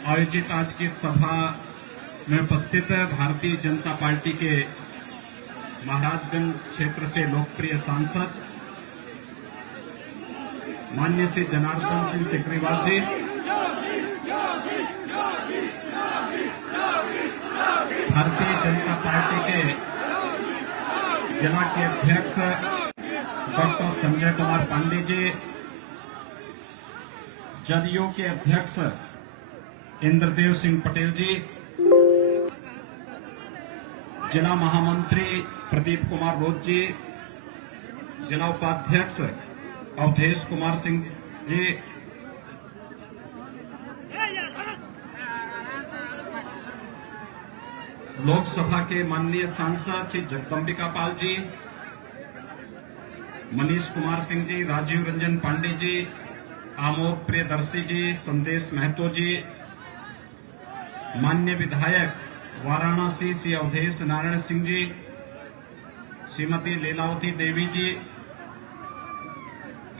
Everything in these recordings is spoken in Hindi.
आयोजित आज की सभा में उपस्थित भारतीय जनता पार्टी के महाराजगंज क्षेत्र से लोकप्रिय सांसद माननीय श्री जनार्दन सिंह सिकरीवाल जी, भारतीय जनता पार्टी के जिला के अध्यक्ष डॉक्टर संजय कुमार पांडे जी, जदयू के अध्यक्ष इंद्रदेव सिंह पटेल जी, जिला महामंत्री प्रदीप कुमार रोज जी, जिला उपाध्यक्ष अवधेश कुमार सिंह जी, लोकसभा के माननीय सांसद श्री जगदम्बिका पाल जी, मनीष कुमार सिंह जी, राजीव रंजन पांडे जी, आमोद प्रियदर्शी जी, संदेश महतो जी, माननीय विधायक वाराणसी श्री अवधेश नारायण सिंह जी, श्रीमती लीलावती देवी जी,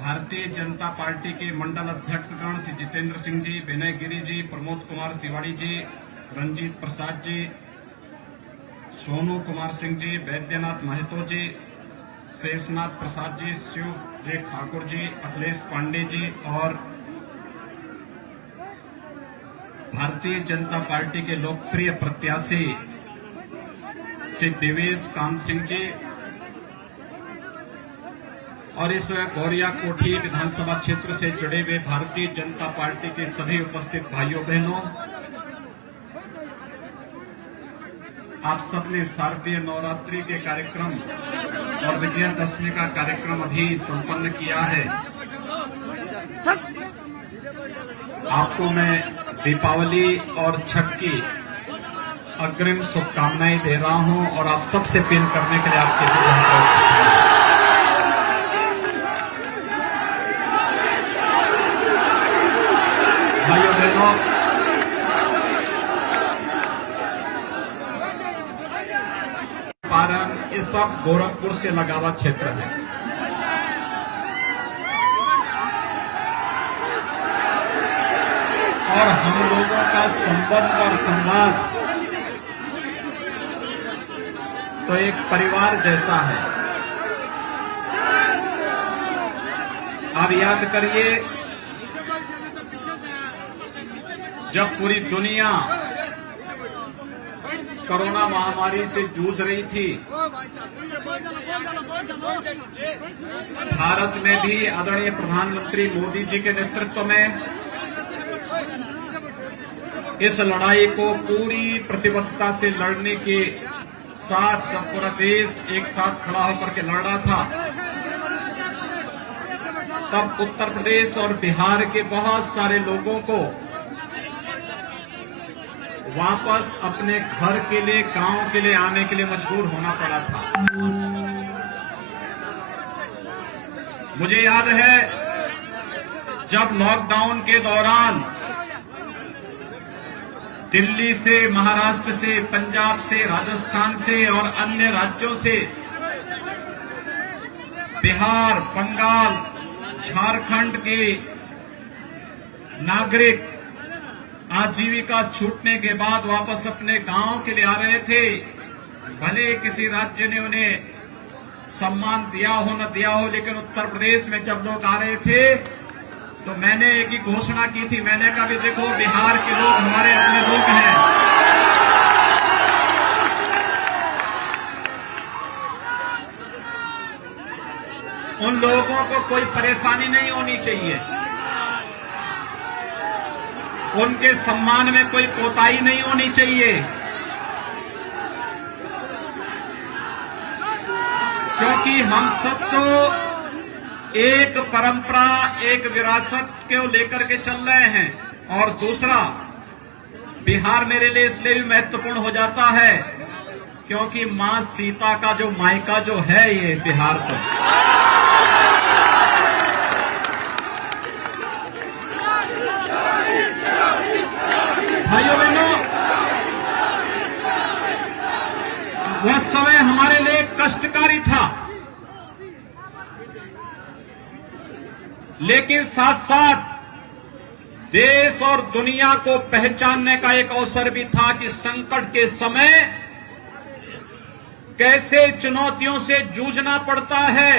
भारतीय जनता पार्टी के मंडल अध्यक्षगण श्री जितेंद्र सिंह जी, विनय गिरी जी, प्रमोद कुमार तिवारी जी, रंजीत प्रसाद जी, सोनू कुमार सिंह जी, वैद्यनाथ महतो जी, शेषनाथ प्रसाद जी, शिव जे ठाकुर जी, अखिलेश पांडे जी और भारतीय जनता पार्टी के लोकप्रिय प्रत्याशी श्री देवेश कांत सिंह जी और इस गौरिया कोठी विधानसभा क्षेत्र से जुड़े हुए भारतीय जनता पार्टी के सभी उपस्थित भाइयों बहनों, आप सबने शारदीय नवरात्रि के कार्यक्रम और विजयादशमी का कार्यक्रम अभी संपन्न किया है। आपको मैं दीपावली और छठ की अग्रिम शुभकामनाएं दे रहा हूं और आप सबसे अपील करने के लिए आपके बीच भाइयों बहनों, पारण ये सब गोरखपुर से लगा हुआ क्षेत्र है। और हम लोगों का संबंध और संवाद तो एक परिवार जैसा है। आप याद करिए, जब पूरी दुनिया कोरोना महामारी से जूझ रही थी, भारत में भी आदरणीय प्रधानमंत्री मोदी जी के नेतृत्व में इस लड़ाई को पूरी प्रतिबद्धता से लड़ने के साथ जब पूरा देश एक साथ खड़ा होकर के लड़ रहा था, तब उत्तर प्रदेश और बिहार के बहुत सारे लोगों को वापस अपने घर के लिए, गांव के लिए आने के लिए मजबूर होना पड़ा था। मुझे याद है जब लॉकडाउन के दौरान दिल्ली से, महाराष्ट्र से, पंजाब से, राजस्थान से और अन्य राज्यों से बिहार, बंगाल, झारखंड के नागरिक आजीविका छूटने के बाद वापस अपने गांव के लिए आ रहे थे। भले किसी राज्य ने उन्हें सम्मान दिया हो न दिया हो, लेकिन उत्तर प्रदेश में जब लोग आ रहे थे तो मैंने एक ही घोषणा की थी। मैंने कहा भी देखो, बिहार के लोग हमारे अपने लोग हैं, उन लोगों को कोई परेशानी नहीं होनी चाहिए, उनके सम्मान में कोई कोताही नहीं होनी चाहिए, क्योंकि हम सब तो एक परंपरा, एक विरासत को लेकर के चल रहे हैं। और दूसरा, बिहार मेरे लिए इसलिए भी महत्वपूर्ण हो जाता है क्योंकि मां सीता का जो मायका जो है ये बिहार तो भाइयों बहनों, वह समय हमारे लिए कष्टकारी था, लेकिन साथ साथ देश और दुनिया को पहचानने का एक अवसर भी था कि संकट के समय कैसे चुनौतियों से जूझना पड़ता है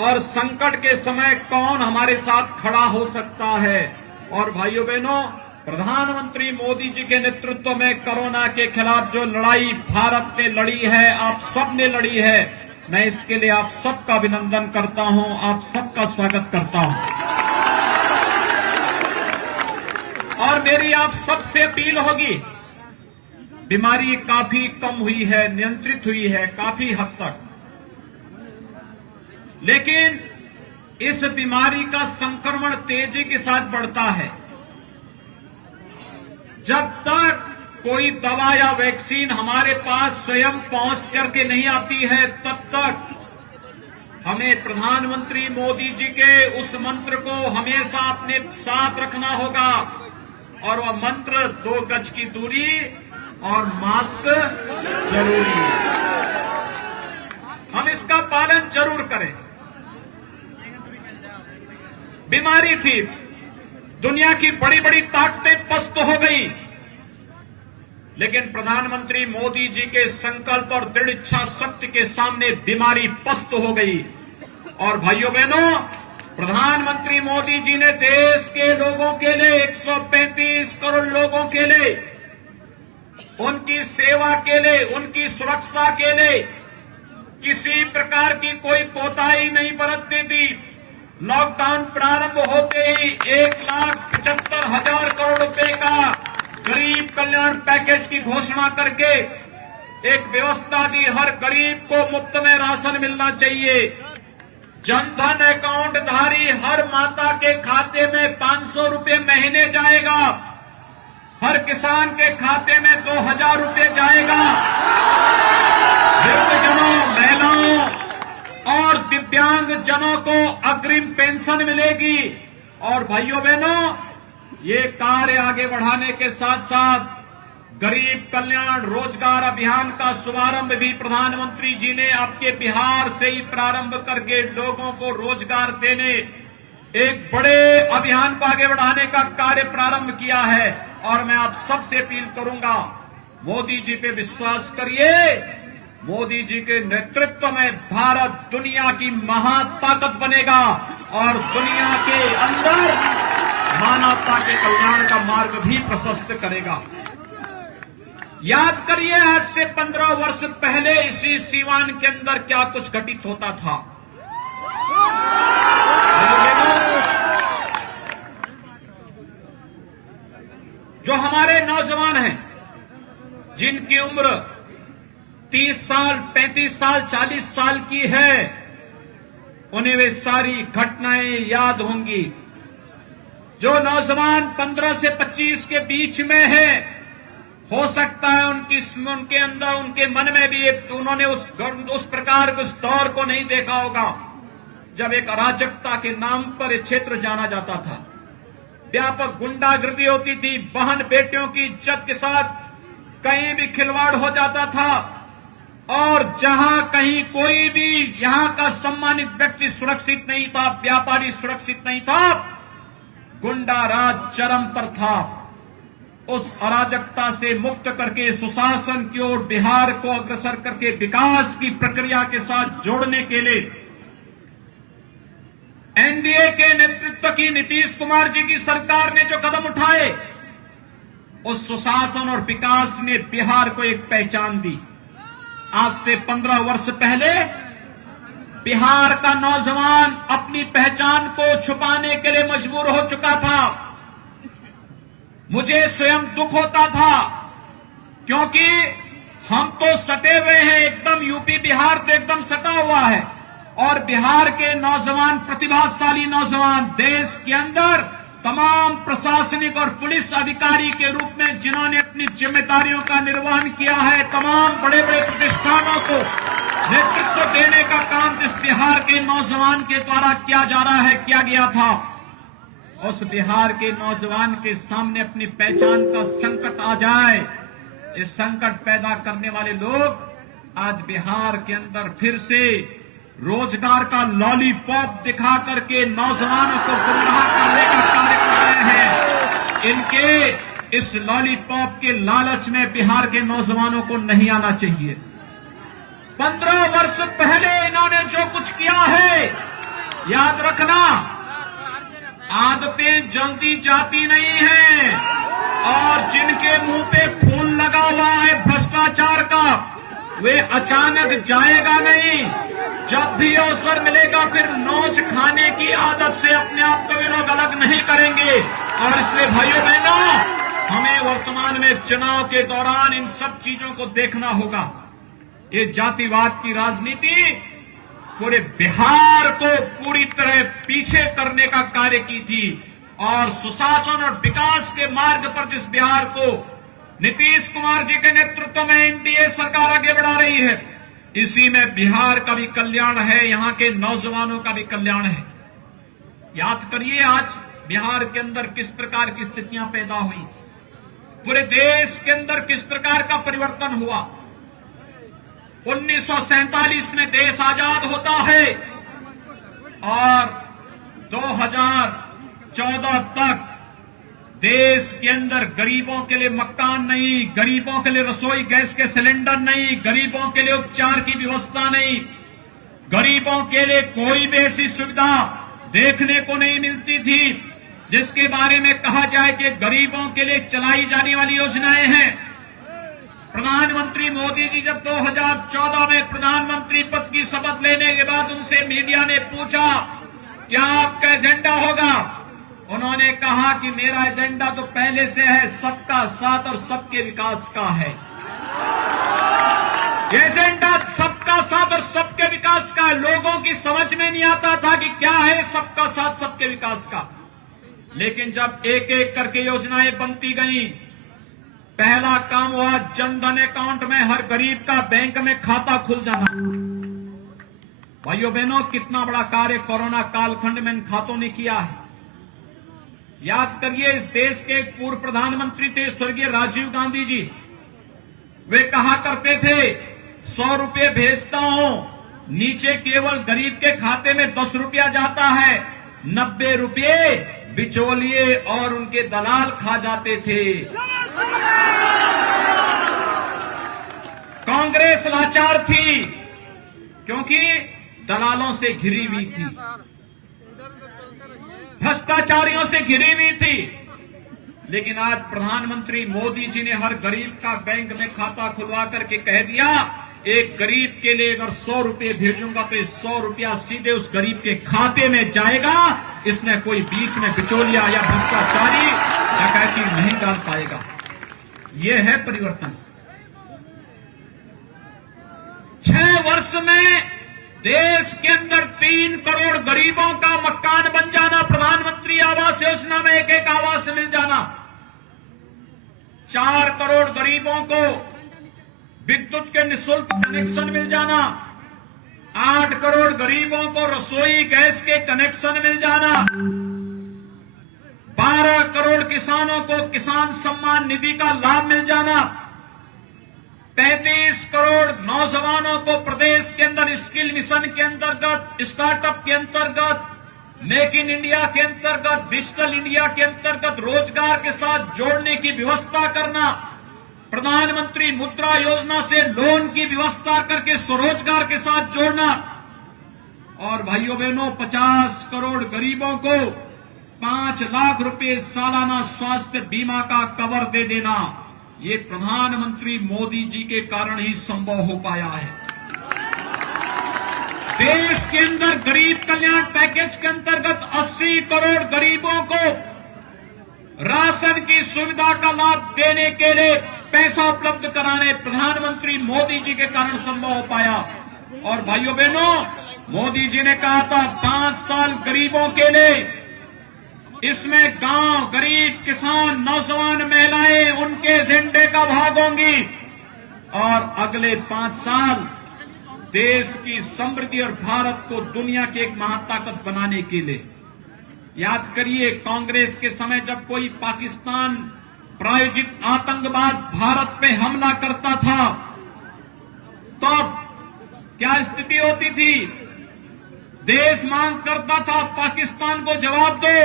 और संकट के समय कौन हमारे साथ खड़ा हो सकता है। और भाइयों बहनों, प्रधानमंत्री मोदी जी के नेतृत्व में कोरोना के खिलाफ जो लड़ाई भारत ने लड़ी है, आप सब ने लड़ी है, मैं इसके लिए आप सबका अभिनंदन करता हूं, आप सबका स्वागत करता हूं। और मेरी आप सबसे अपील होगी, बीमारी काफी कम हुई है, नियंत्रित हुई है काफी हद तक, लेकिन इस बीमारी का संक्रमण तेजी के साथ बढ़ता है। जब तक कोई दवा या वैक्सीन हमारे पास स्वयं पहुंच करके नहीं आती है, तब तक हमें प्रधानमंत्री मोदी जी के उस मंत्र को हमेशा अपने साथ रखना होगा, और वह मंत्र 2 गज की दूरी और मास्क जरूरी है। हम इसका पालन जरूर करें। बीमारी थी, दुनिया की बड़ी बड़ी ताकतें पस्त हो गई, लेकिन प्रधानमंत्री मोदी जी के संकल्प और दृढ़ इच्छा शक्ति के सामने बीमारी पस्त हो गई। और भाइयों बहनों, प्रधानमंत्री मोदी जी ने देश के लोगों के लिए, 135 करोड़ लोगों के लिए, उनकी सेवा के लिए, उनकी सुरक्षा के लिए किसी प्रकार की कोई कोताही नहीं बरतने दी। लॉकडाउन प्रारंभ होते ही 1,75,000 करोड़ रुपए का गरीब कल्याण पैकेज की घोषणा करके एक व्यवस्था दी। हर गरीब को मुफ्त में राशन मिलना चाहिए। जनधन अकाउंट धारी हर माता के खाते में 500 रुपए महीने जाएगा। हर किसान के खाते में 2,000 रुपए जाएगा। वृद्धजनों, महिलाओं और दिव्यांग जनों को अग्रिम पेंशन मिलेगी। और भाइयों बहनों, ये कार्य आगे बढ़ाने के साथ साथ गरीब कल्याण रोजगार अभियान का शुभारंभ भी प्रधानमंत्री जी ने आपके बिहार से ही प्रारंभ करके लोगों को रोजगार देने, एक बड़े अभियान को आगे बढ़ाने का कार्य प्रारंभ किया है। और मैं आप सबसे अपील करूंगा, मोदी जी पे विश्वास करिए। मोदी जी के नेतृत्व में भारत दुनिया की महाताकत बनेगा और दुनिया के अंदर मानवता के कल्याण का मार्ग भी प्रशस्त करेगा। याद करिए, आज से 15 वर्ष पहले इसी सीवान के अंदर क्या कुछ घटित होता था। जो हमारे नौजवान हैं, जिनकी उम्र 30 साल, 35 साल, 40 साल की है, उन्हें वे सारी घटनाएं याद होंगी। जो नौजवान 15 से 25 के बीच में है, हो सकता है उनके अंदर, उनके मन में भी उन्होंने उस प्रकार के उस दौर को नहीं देखा होगा जब एक अराजकता के नाम पर एक क्षेत्र जाना जाता था। व्यापक गुंडागर्दी होती थी, बहन बेटियों की इज्जत के साथ कहीं भी खिलवाड़ हो जाता था, और जहां कहीं कोई भी यहां का सम्मानित व्यक्ति सुरक्षित नहीं था, व्यापारी सुरक्षित नहीं था, गुंडा राज चरम पर था। उस अराजकता से मुक्त करके सुशासन की ओर बिहार को अग्रसर करके विकास की प्रक्रिया के साथ जोड़ने के लिए एनडीए के नेतृत्व की नीतीश कुमार जी की सरकार ने जो कदम उठाए, उस सुशासन और विकास ने बिहार को एक पहचान दी। आज से 15 वर्ष पहले बिहार का नौजवान अपनी पहचान को छुपाने के लिए मजबूर हो चुका था। मुझे स्वयं दुख होता था, क्योंकि हम तो सटे हुए हैं एकदम, यूपी बिहार तो एकदम सटा हुआ है, और बिहार के नौजवान, प्रतिभाशाली नौजवान, देश के अंदर तमाम प्रशासनिक और पुलिस अधिकारी के रूप में जिन्होंने अपनी जिम्मेदारियों का निर्वहन किया है, तमाम बड़े बड़े प्रतिष्ठानों को नेतृत्व देने का काम जिस बिहार के नौजवान के द्वारा किया जा रहा है, किया गया था, उस बिहार के नौजवान के सामने अपनी पहचान का संकट आ जाए, इस संकट पैदा करने वाले लोग आज बिहार के अंदर फिर से रोजगार का लॉलीपॉप दिखा करके नौजवानों को गुमराह करने का कार्य कर रहे हैं। इनके इस लॉलीपॉप के लालच में बिहार के नौजवानों को नहीं आना चाहिए। 15 वर्ष पहले इन्होंने जो कुछ किया है, याद रखना, आदतें जल्दी जाती नहीं हैं और जिनके मुंह पे खून लगा हुआ है भ्रष्टाचार का, वे अचानक जाएगा नहीं। जब भी अवसर मिलेगा फिर नोच खाने की आदत से अपने आप को भी लोग अलग नहीं करेंगे। और इसलिए भाइयों बहनों, हमें वर्तमान में चुनाव के दौरान इन सब चीजों को देखना होगा। ये जातिवाद की राजनीति पूरे बिहार को पूरी तरह पीछे करने का कार्य की थी और सुशासन और विकास के मार्ग पर जिस बिहार को नीतीश कुमार जी के नेतृत्व में एनडीए सरकार आगे बढ़ा रही है, इसी में बिहार का भी कल्याण है, यहां के नौजवानों का भी कल्याण है। याद करिए आज बिहार के अंदर किस प्रकार की स्थितियां पैदा हुई, पूरे देश के अंदर किस प्रकार का परिवर्तन हुआ। 1947 में देश आजाद होता है और 2014 तक देश के अंदर गरीबों के लिए मकान नहीं, गरीबों के लिए रसोई गैस के सिलेंडर नहीं, गरीबों के लिए उपचार की व्यवस्था नहीं, गरीबों के लिए कोई भी ऐसी सुविधा देखने को नहीं मिलती थी जिसके बारे में कहा जाए कि गरीबों के लिए चलाई जाने वाली योजनाएं हैं। प्रधानमंत्री मोदी जी जब 2014 में प्रधानमंत्री पद की शपथ लेने के बाद उनसे मीडिया ने पूछा क्या आपका एजेंडा होगा, उन्होंने कहा कि मेरा एजेंडा तो पहले से है, सबका साथ और सबके विकास का है। एजेंडा सबका साथ और सबके विकास का, लोगों की समझ में नहीं आता था कि क्या है सबका साथ सबके विकास का। लेकिन जब एक एक करके योजनाएं बनती गईं, पहला काम हुआ जनधन अकाउंट में हर गरीब का बैंक में खाता खुल जाना। भाइयों बहनों, कितना बड़ा कार्य कोरोना कालखंड में इन खातों ने किया है। याद करिए, इस देश के एक पूर्व प्रधानमंत्री थे स्वर्गीय राजीव गांधी जी, वे कहा करते थे 100 रुपये भेजता हूं, नीचे केवल गरीब के खाते में 10 रुपया जाता है, 90 रुपये बिचौलिए और उनके दलाल खा जाते थे। कांग्रेस लाचार थी क्योंकि दलालों से घिरी हुई थी, भ्रष्टाचारियों से घिरी हुई थी। लेकिन आज प्रधानमंत्री मोदी जी ने हर गरीब का बैंक में खाता खुलवा करके कह दिया, एक गरीब के लिए अगर 100 रुपये भेजूंगा तो ये 100 रुपया सीधे उस गरीब के खाते में जाएगा, इसमें कोई बीच में बिचौलिया या भ्रष्टाचारी डकैती नहीं डाल पाएगा। ये है परिवर्तन। 6 वर्ष में देश के अंदर 3 करोड़ गरीबों का मकान बन जाना, प्रधानमंत्री आवास योजना में एक एक आवास मिल जाना, 4 करोड़ गरीबों को विद्युत के निःशुल्क कनेक्शन मिल जाना, 8 करोड़ गरीबों को रसोई गैस के कनेक्शन मिल जाना, 12 करोड़ किसानों को किसान सम्मान निधि का लाभ मिल जाना, 33 करोड़ नौजवानों को प्रदेश के अंदर स्किल मिशन के अंतर्गत, स्टार्टअप के अंतर्गत, मेक इन इंडिया के अंतर्गत, डिजिटल इंडिया के अंतर्गत रोजगार के साथ जोड़ने की व्यवस्था करना, प्रधानमंत्री मुद्रा योजना से लोन की व्यवस्था करके स्वरोजगार के साथ जोड़ना, और भाइयों बहनों 50 करोड़ गरीबों को 5 लाख रुपए सालाना स्वास्थ्य बीमा का कवर दे देना। ये प्रधानमंत्री मोदी जी के कारण ही संभव हो पाया है। देश के अंदर गरीब कल्याण पैकेज के अंतर्गत 80 करोड़ गरीबों को राशन की सुविधा का लाभ देने के लिए पैसा उपलब्ध कराने प्रधानमंत्री मोदी जी के कारण संभव हो पाया। और भाइयों बहनों, मोदी जी ने कहा था 5 साल गरीबों के लिए, इसमें गांव, गरीब, किसान, नौजवान, महिलाएं उनके एजेंडे का भाग होंगी और अगले 5 साल देश की समृद्धि और भारत को दुनिया की एक महाताकत बनाने के लिए। याद करिए, कांग्रेस के समय जब कोई पाकिस्तान प्रायोजित आतंकवाद भारत पे हमला करता था, तब क्या स्थिति होती थी? देश मांग करता था पाकिस्तान को जवाब दो,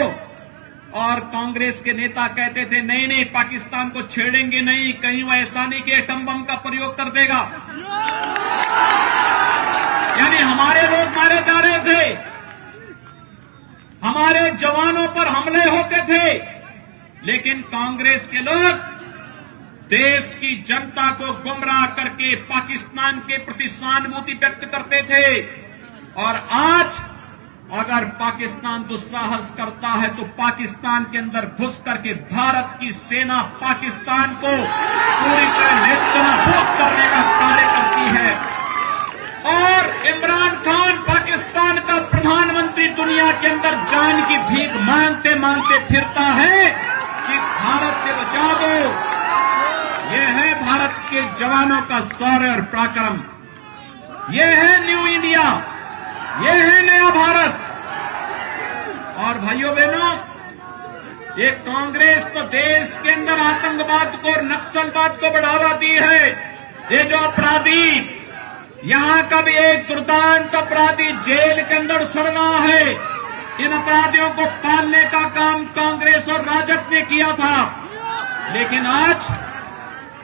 और कांग्रेस के नेता कहते थे नहीं नहीं पाकिस्तान को छेड़ेंगे नहीं, कहीं वो ऐसा नहीं कि एटम बम का प्रयोग कर देगा। यानी हमारे लोग मारे जा रहे थे, हमारे जवानों पर हमले होते थे, लेकिन कांग्रेस के लोग देश की जनता को गुमराह करके पाकिस्तान के प्रति सहानुभूति व्यक्त करते थे। और आज अगर पाकिस्तान दुस्साहस करता है तो पाकिस्तान के अंदर घुस करके भारत की सेना पाकिस्तान को पूरी तरह नेस्तनाबूद करने का कार्य करती है। और इमरान खान पाकिस्तान का प्रधानमंत्री दुनिया के अंदर जान की भीख मांगते मांगते फिरता है कि भारत से बचा दो। ये है भारत के जवानों का शौर्य और पराक्रम, ये है न्यू इंडिया, ये है नया भारत। और भाइयों बहनों, ये कांग्रेस तो देश के अंदर आतंकवाद को और नक्सलवाद को बढ़ावा दी है। ये जो अपराधी, यहां का भी एक दुर्दांत अपराधी जेल के अंदर सड़ रहा है, इन अपराधियों को पालने का काम कांग्रेस और राजद ने किया था। लेकिन आज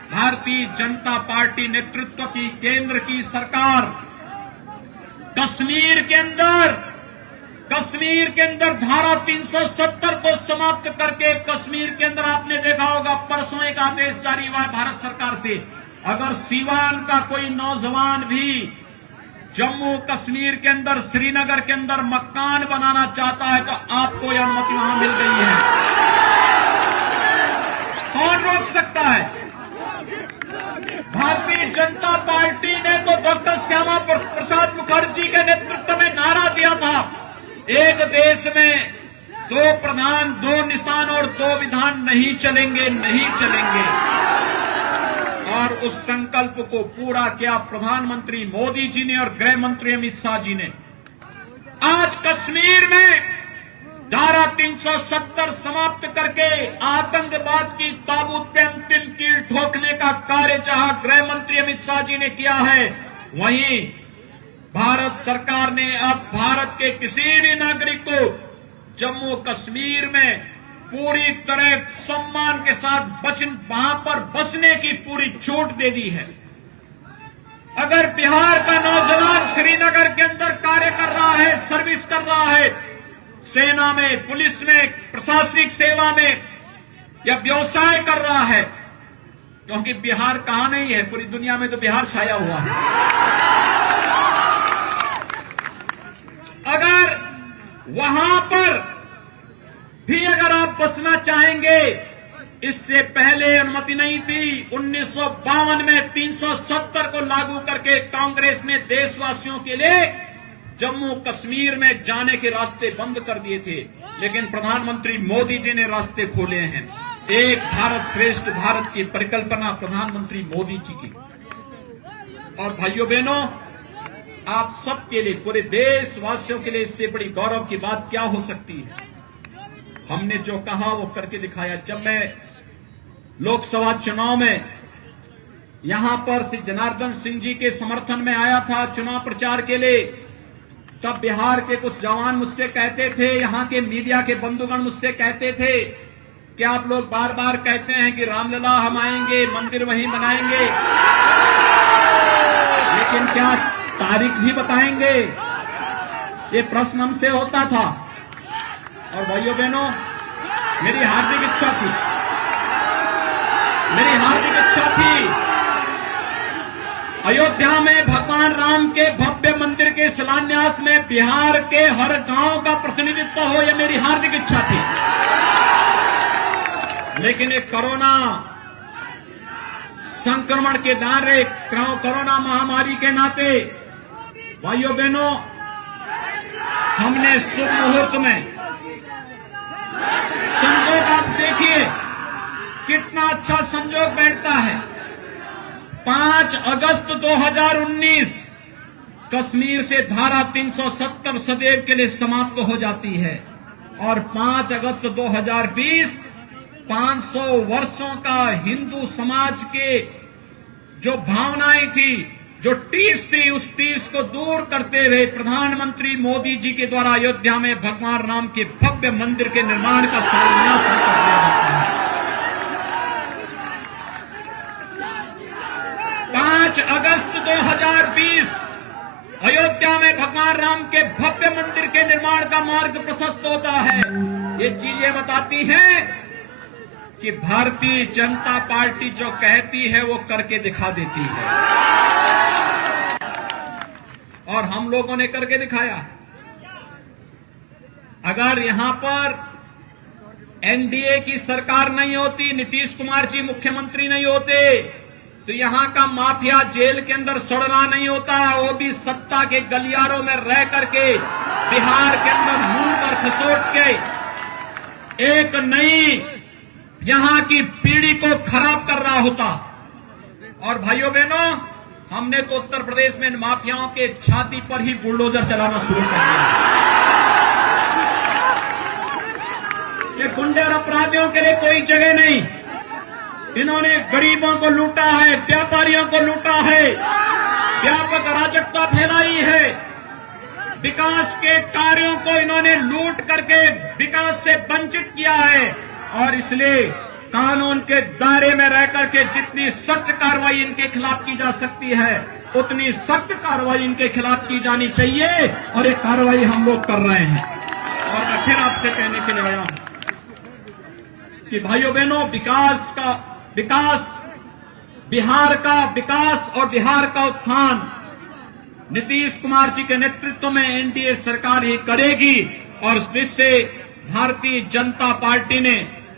भारतीय जनता पार्टी नेतृत्व की केंद्र की सरकार कश्मीर के अंदर धारा 370 को समाप्त करके, कश्मीर के अंदर आपने देखा होगा परसों एक आदेश जारी हुआ भारत सरकार से, अगर सीवान का कोई नौजवान भी जम्मू कश्मीर के अंदर श्रीनगर के अंदर मकान बनाना चाहता है तो आपको यह अनुमति वहां मिल गई है। कौन रोक सकता है? भारतीय जनता पार्टी ने तो डॉक्टर श्यामा प्रसाद मुखर्जी के नेतृत्व में नारा दिया था, एक देश में दो प्रधान, दो निशान और दो विधान नहीं चलेंगे, नहीं चलेंगे। और उस संकल्प को पूरा किया प्रधानमंत्री मोदी जी ने और गृह मंत्री अमित शाह जी ने। आज कश्मीर में धारा 370 समाप्त करके आतंकवाद की ताबूत पे अंतिम कील ठोकने का कार्य जहां गृह मंत्री अमित शाह जी ने किया है, वहीं भारत सरकार ने अब भारत के किसी भी नागरिक को जम्मू कश्मीर में पूरी तरह सम्मान के साथ वहां पर बसने की पूरी छूट दे दी है। अगर बिहार का नौजवान श्रीनगर के अंदर कार्य कर रहा है, सर्विस कर रहा है, सेना में, पुलिस में, प्रशासनिक सेवा में या व्यवसाय कर रहा है, क्योंकि बिहार कहां नहीं है, पूरी दुनिया में तो बिहार छाया हुआ है। अगर वहां पर भी अगर आप बसना चाहेंगे, इससे पहले अनुमति नहीं थी। 1952 में 370 को लागू करके कांग्रेस ने देशवासियों के लिए जम्मू कश्मीर में जाने के रास्ते बंद कर दिए थे, लेकिन प्रधानमंत्री मोदी जी ने रास्ते खोले हैं। एक भारत श्रेष्ठ भारत की परिकल्पना प्रधानमंत्री मोदी जी की। और भाइयों बहनों, आप सबके लिए, पूरे देशवासियों के लिए इससे बड़ी गौरव की बात क्या हो सकती है? हमने जो कहा वो करके दिखाया। जब मैं लोकसभा चुनाव में यहां पर श्री जनार्दन सिंह जी के समर्थन में आया था चुनाव प्रचार के लिए, तब बिहार के कुछ जवान मुझसे कहते थे, यहां के मीडिया के बंधुगण मुझसे कहते थे कि आप लोग बार बार कहते हैं कि रामलला हम आएंगे, मंदिर वहीं बनाएंगे, लेकिन क्या तारीख भी बताएंगे? ये प्रश्न हमसे होता था। और भाइयों बहनों, मेरी हार्दिक इच्छा थी अयोध्या में भगवान राम के भव्य मंदिर के शिलान्यास में बिहार के हर गांव का प्रतिनिधित्व हो, यह मेरी हार्दिक इच्छा थी। लेकिन एक कोरोना संक्रमण के नारे, कोरोना महामारी के नाते भाइयों बहनों, हमने शुभ मुहूर्त में संजोग, आप देखिए कितना अच्छा संजोग बैठता है। 5 अगस्त 2019 कश्मीर से धारा 370 सदैव के लिए समाप्त हो जाती है, और 5 अगस्त 2020 500 वर्षों का हिंदू समाज के जो भावनाएं थी जो टीस थी उस टीस को दूर करते हुए प्रधानमंत्री मोदी जी के द्वारा अयोध्या में भगवान राम के भव्य मंदिर के निर्माण का शिलान्यास कर दिया जाता है। 5 अगस्त 2020 अयोध्या में भगवान राम के भव्य मंदिर के निर्माण का मार्ग प्रशस्त होता है। ये चीजें बताती हैं कि भारतीय जनता पार्टी जो कहती है वो करके दिखा देती है, और हम लोगों ने करके दिखाया। अगर यहां पर एनडीए की सरकार नहीं होती, नीतीश कुमार जी मुख्यमंत्री नहीं होते, तो यहां का माफिया जेल के अंदर सड़ना नहीं होता। वो भी सत्ता के गलियारों में रह करके बिहार के अंदर मुंह पर खसोट के एक नई यहां की पीढ़ी को खराब कर रहा होता। और भाइयों बहनों, हमने तो उत्तर प्रदेश में इन माफियाओं के छाती पर ही बुलडोजर चलाना शुरू कर दिया। ये गुंडे और अपराधियों के लिए कोई जगह नहीं। इन्होंने गरीबों को लूटा है, व्यापारियों को लूटा है, व्यापक अराजकता फैलाई है, विकास के कार्यों को इन्होंने लूट करके विकास से वंचित किया है। और इसलिए कानून के दायरे में रह करके जितनी सख्त कार्रवाई इनके खिलाफ की जा सकती है उतनी सख्त कार्रवाई इनके खिलाफ की जानी चाहिए, और ये कार्रवाई हम लोग कर रहे हैं। और मैं फिर आपसे कहने के लिए आया हूं कि भाइयों बहनों, विकास, बिहार का विकास और बिहार का उत्थान नीतीश कुमार जी के नेतृत्व में एनडीए सरकार ही करेगी। और इससे भारतीय जनता पार्टी ने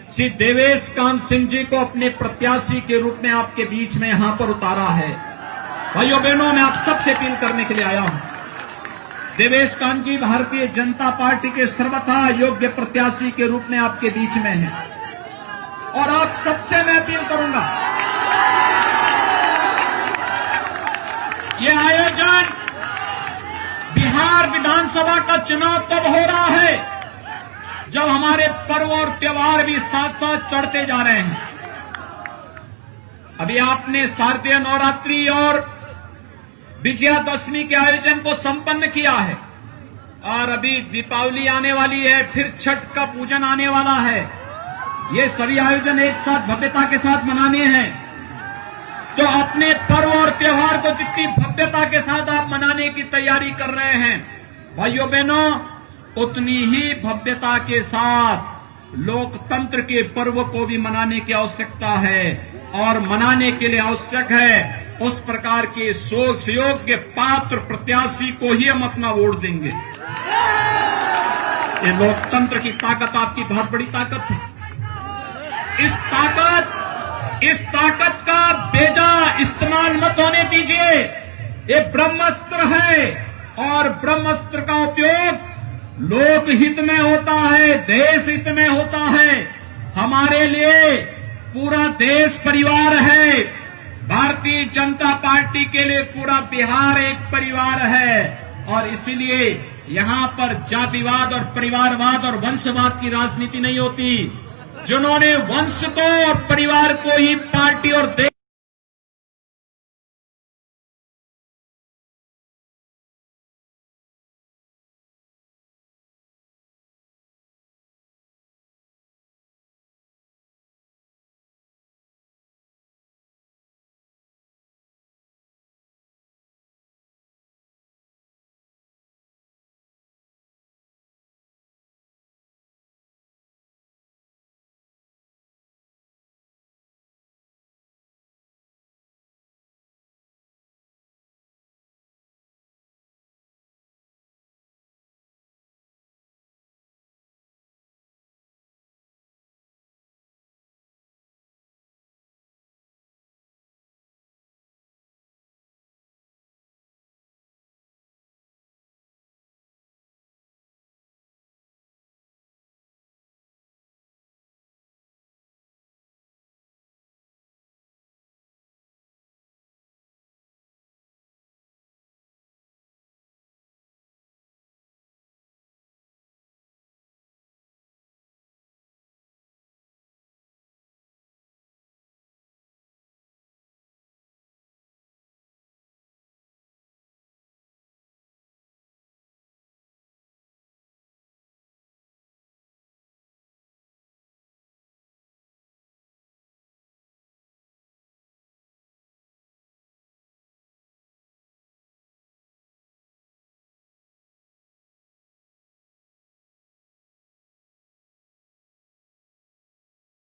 श्री देवेश कांत सिंह जी को अपने प्रत्याशी के रूप में आपके बीच में यहां पर उतारा है। भाइयों बहनों, मैं आप सबसे अपील करने के लिए आया हूं। देवेश कांत जी भारतीय जनता पार्टी के सर्वथा योग्य प्रत्याशी के रूप में आपके बीच में हैं, और आप सबसे मैं अपील करूंगा, ये आयोजन बिहार विधानसभा का चुनाव तब हो रहा है जब हमारे पर्व और त्योहार भी साथ साथ चढ़ते जा रहे हैं। अभी आपने शारदीय नवरात्रि और विजयादशमी के आयोजन को संपन्न किया है, और अभी दीपावली आने वाली है, फिर छठ का पूजन आने वाला है। ये सभी आयोजन एक साथ भव्यता के साथ मनाने हैं। तो अपने पर्व और त्योहार को जितनी भव्यता के साथ आप मनाने की तैयारी कर रहे हैं, भाइयों बहनों, उतनी ही भव्यता के साथ लोकतंत्र के पर्व को भी मनाने की आवश्यकता है। और मनाने के लिए आवश्यक है उस प्रकार के योग्य पात्र प्रत्याशी को ही हम अपना वोट देंगे। ये लोकतंत्र की ताकत आपकी बहुत बड़ी ताकत है। इस ताकत का बेजा इस्तेमाल मत होने दीजिए। ये ब्रह्मास्त्र है, और ब्रह्मास्त्र का उपयोग लोक हित में होता है, देश हित में होता है। हमारे लिए पूरा देश परिवार है। भारतीय जनता पार्टी के लिए पूरा बिहार एक परिवार है, और इसीलिए यहां पर जातिवाद और परिवारवाद और वंशवाद की राजनीति नहीं होती। जिन्होंने वंश को और परिवार को ही पार्टी और देश